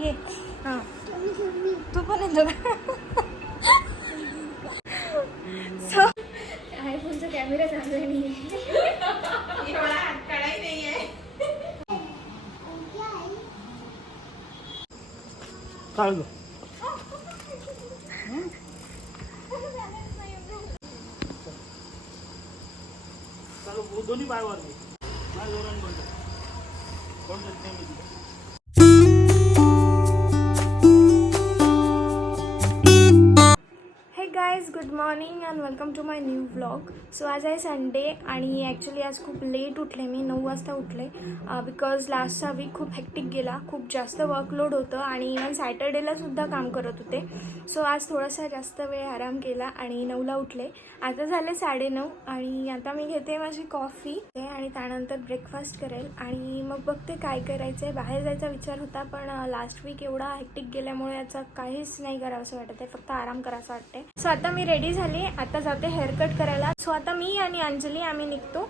ये हां तू पण येतो का? सो आयफोनचा कॅमेरा चालू नाही एवढा हातकडाही नाही आहे. चालू चालू दोन्ही पायवर माझ्या जोराने बोलतो कोण देत नाही मी. Guys good morning and welcome to my new vlog. So आज आहे संडे आणि ॲक्च्युली आज खूप लेट उठले मी 9 वाजता उठले बिकॉज लास्टचा वीक खूप हेक्टिक गेला. खूप जास्त वर्कलोड होतं आणि इवन सॅटर्डेला सुद्धा काम करत होते. सो आज थोडासा जास्त वेळ आराम केला आणि 9ला उठले. आता झाले 9:30 आणि आता मी घेते माझी कॉफी आणि त्यानंतर ब्रेकफास्ट करेल आणि मग बघते काय करायचं आहे. बाहेर जायचा विचार होता पण लास्ट वीक एवढा हेक्टिक गेल्यामुळे याचा काहीच नाही करावंसं वाटत आहे, फक्त आराम करायचं वाटते. सो आता मी रेडी झाली, आता जाते हेअरकट करायला. सो आता मी आणि अंजली आम्ही निघतो.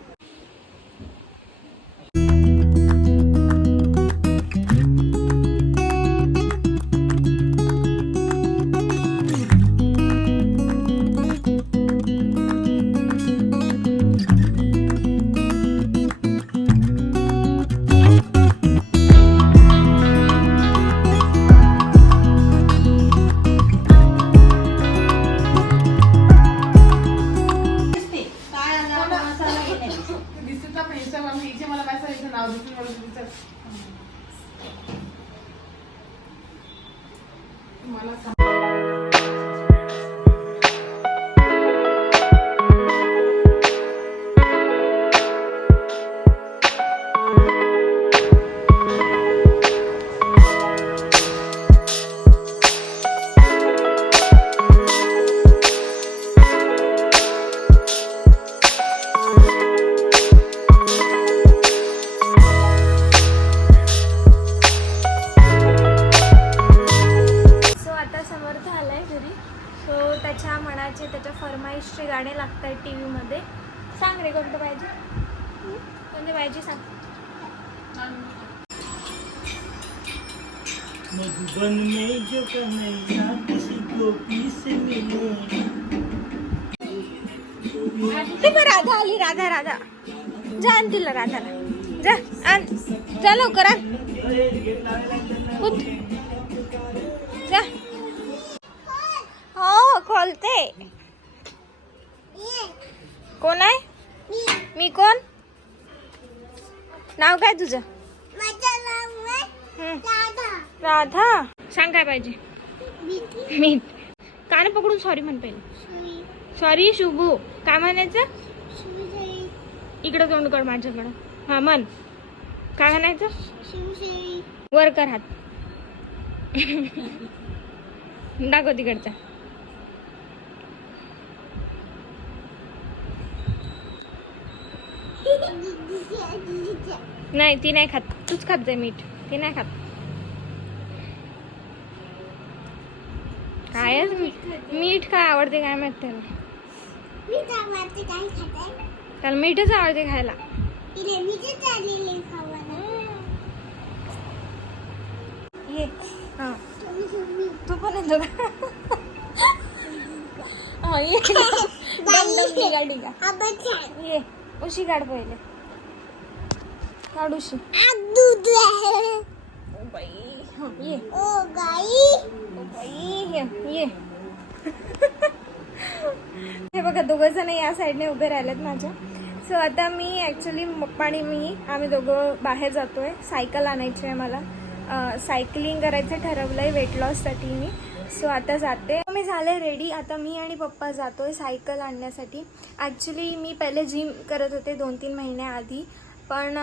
त्याच्या फरमाईशचे गाणे लागत आहेत टी व्हीमध्ये. सांग रे कोणतं पाहिजे, कोणते पाहिजे सांग. मधुबन में जो कन्हैया किसी गोपी से मिले. राधा आली, राधा राधा जा आण तिला, राधाला जा आण, जा लवकर आण, उठ जा. हो खोलते. कोण आहे? मी कोण? नाव काय तुझं? राधा. सांग काय पाहिजे? मीठ. कान पकडून सॉरी म्हण पहिले. सॉरी शुभू. काय म्हणायचं? इकडं तोंड कर माझ्याकडं. हा म्हण. काय म्हणायचं? वर कर हात. दाखव तिकडचा. नाही ती नाही खात, तूच खात जाय मीठ, ती नाही खात. काय मीठ काय आवडते काय माहित त्याला. त्याला मीठच आवडते खायला. ये हा तू पण येतो का? हा ये ये उशी काढ पहिले. काढ उशी. ये ये. हे बघा दोघं जण या साईडने उभे राहिलेत माझ्या. सो आता मी ॲक्च्युली पप्पा आणि मी आम्ही दोघं बाहेर जातोय. सायकल आणायची आहे मला. सायकलिंग करायचं ठरवलं आहे वेट लॉससाठी मी. सो आता जाते. मी झाले रेडी. आता मी आणि पप्पा जातोय सायकल आणण्यासाठी. ॲक्च्युली मी पहिले जिम करत होते 2-3 महिन्याआधी, पण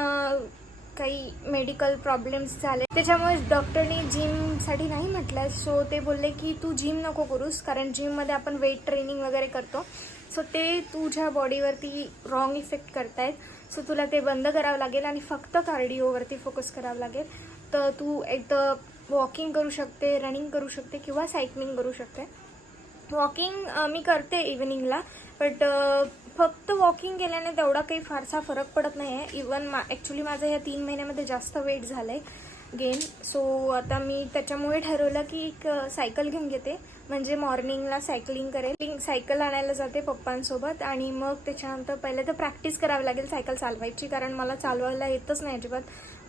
काही मेडिकल प्रॉब्लेम्स झाले त्याच्यामुळे डॉक्टरनी जिमसाठी नाही म्हटलं. सो ते बोलले की तू जिम नको करूस, कारण जिममध्ये आपण वेट ट्रेनिंग वगैरे करतो. सो ते तुझ्या बॉडीवरती रॉंग इफेक्ट करतायत. सो तुला ते बंद करावं लागेल आणि फक्त कार्डिओवरती फोकस करावं लागेल. तर तू एकदा वॉकिंग करू शकते, रनिंग करू शकते किंवा सायकलिंग करू शकते. वॉकिंग मी करते इव्हनिंगला, बट फक्त वॉकिंग केल्याने तेवढा काही फारसा फरक पडत नाही आहे. इवन ॲक्च्युली माझं ह्या 3 महिन्यामध्ये जास्त वेट झालं आहे गेन. सो आता मी त्याच्यामुळे ठरवलं की एक सायकल घेऊन घेते, म्हणजे मॉर्निंगला सायकलिंग करेल. सायकल आणायला जाते पप्पांसोबत आणि मग त्याच्यानंतर पहिले तर प्रॅक्टिस करावी लागेल सायकल चालवायची, कारण मला चालवायला येतच नाही अजिबात.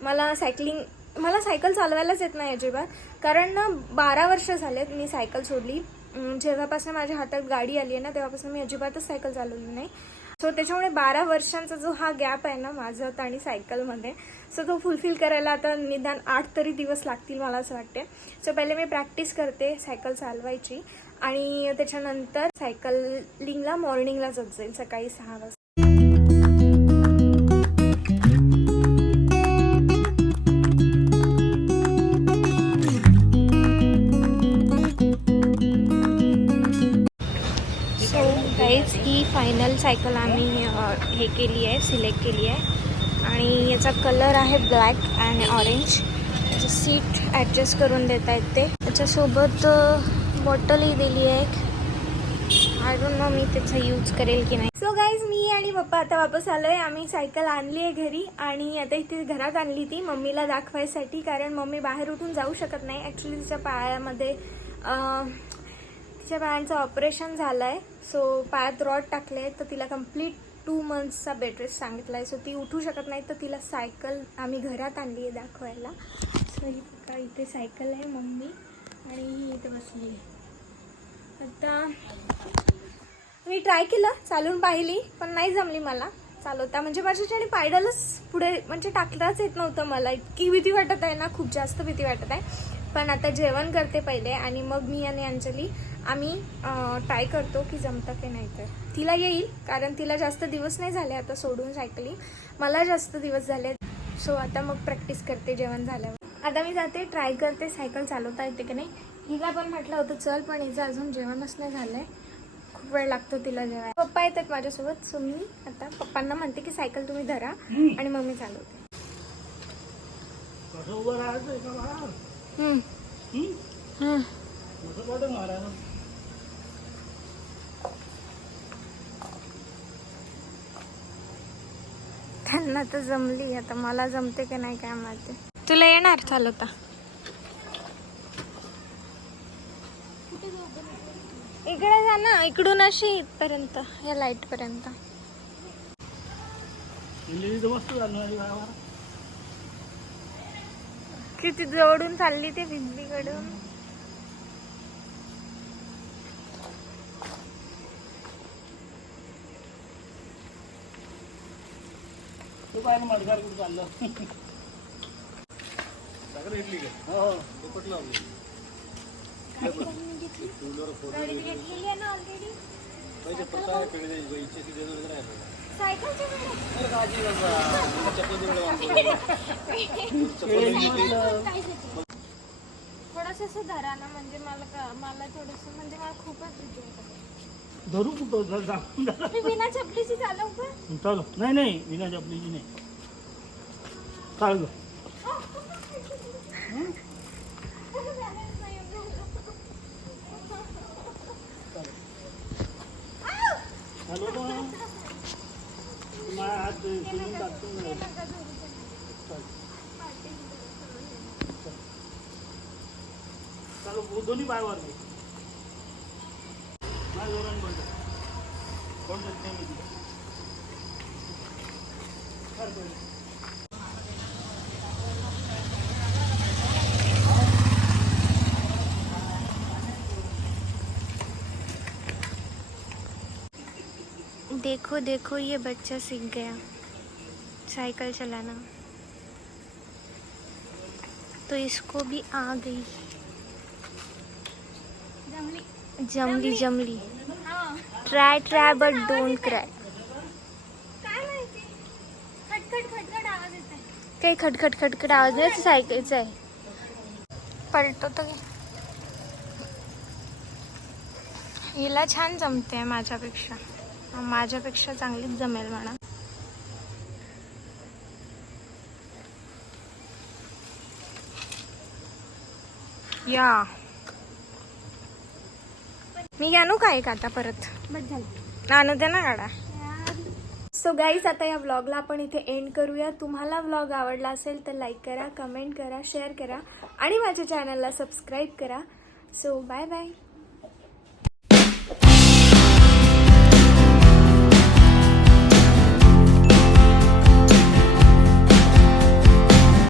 मला सायकल चालवायलाच येत नाही अजिबात, कारण ना 12 वर्ष झालेत मी सायकल सोडली. जेव्हापासून माझ्या हातात गाडी आली आहे ना, तेव्हापासून मी अजिबातच सायकल चालवली नाही. सो त्याच्यामुळे 12 वर्षांचा जो हा गॅप आहे ना माझ्यात आणि सायकलमध्ये, सो तो फुलफिल करायला आता निदान 8 तरी दिवस लागतील मला असं वाटते. सो पहिले मी प्रॅक्टिस करते सायकल चालवायची आणि त्याच्यानंतर सायकलिंगला मॉर्निंगला जात जाईल सकाळी 6 वाजता. सो गाईज ही फायनल सायकल आम्ही हे केली आहे, सिलेक्ट केली आहे आणि याचा कलर आहे ब्लॅक अँड ऑरेंज. याचं सीट ॲडजस्ट करून देता येते. त्याच्यासोबत बॉटलही दिली आहे. आय डोंट नो मी त्याचा यूज करेल की नाही. सो गाईज मी आणि पप्पा आता वापस आलो आहे. आम्ही सायकल आणली आहे घरी आणि आता इथे घरात आणली ती मम्मीला दाखवायसाठी, कारण मम्मी बाहेर उठून जाऊ शकत नाही. ॲक्च्युली तिच्या पायामध्ये तिच्या पायांचं ऑपरेशन झालं आहे. सो पायात रॉड टाकले तर तिला कंप्लीट 2 मंथ्सचा बेड रेस्ट सांगितला आहे. सो ती उठू शकत नाही, तर तिला सायकल आम्ही घरात आणली आहे दाखवायला. सो ही बघा इथे सायकल आहे मम्मी आणि ही इथे बसली आहे. आता मी ट्राय केलं, चालून पाहिली, पण नाही जमली मला चालवता. म्हणजे माझ्याच्याने पायडलच पुढे म्हणजे टाकताच येत नव्हतं मला. इतकी भीती वाटत आहे ना, खूप जास्त भीती वाटत आहे. पण आता जेवण करते पहिले आणि मग मी आणि अंजली आम्ही ट्राय करतो की जमतं की नाही. तर तिला येईल, कारण तिला जास्त दिवस नाही झाले आता सोडून सायकलिंग, मला जास्त दिवस झाले. सो आता मग प्रॅक्टिस करते जेवण झाल्यावर. आता मी जाते, ट्राय करते सायकल चालवता येते की नाही. हिला पण म्हटलं होतं चल, पण हिचं अजून जेवणच नाही झालं आहे, खूप वेळ लागतो तिला जेवायला. पप्पा येतात माझ्यासोबत. सो मी आता पप्पांना म्हणते की सायकल तुम्ही धरा आणि मग मी चालवते. त्यांना तर जमली, आता मला जमते की नाही काय माहिती. तुला येणार चालवता? इकडे जा ना, इकडून अशी इथपर्यंत, या लाईट पर्यंत. किती जवळून चालली ते भिंतीकडून. थोडस धरा ना, म्हणजे मला थोडस, म्हणजे मला खूपच भीती वाटते. धरू कुठं बिना चपलीची चालव का? चालू नाही विना चपलीची नाही. चालू हात चालू दोन्ही पायवर माझ्या जोराने बंद कोण नाही मी देखो देखो ये बच्चा सीख गया साइकिल चलाना, तो इसको भी आ गई. जमली जमली. Try but don't cry. काय माहिती, खटखट आवाज येत आहे. काही खटखट आवाज नाही, सायकलचा आहे. पलटो तर हिला छान जमते माझ्यापेक्षा चांगलीच जमेल म्हणा. या मी आणू का एक आता परत? आणू दे ना गाडा. सो गाईज आता या व्लॉगला आपण इथे एंड करूया. तुम्हाला व्लॉग आवडला असेल तर लाईक करा, कमेंट करा, शेअर करा आणि माझ्या चॅनलला सबस्क्राईब करा. So bye bye.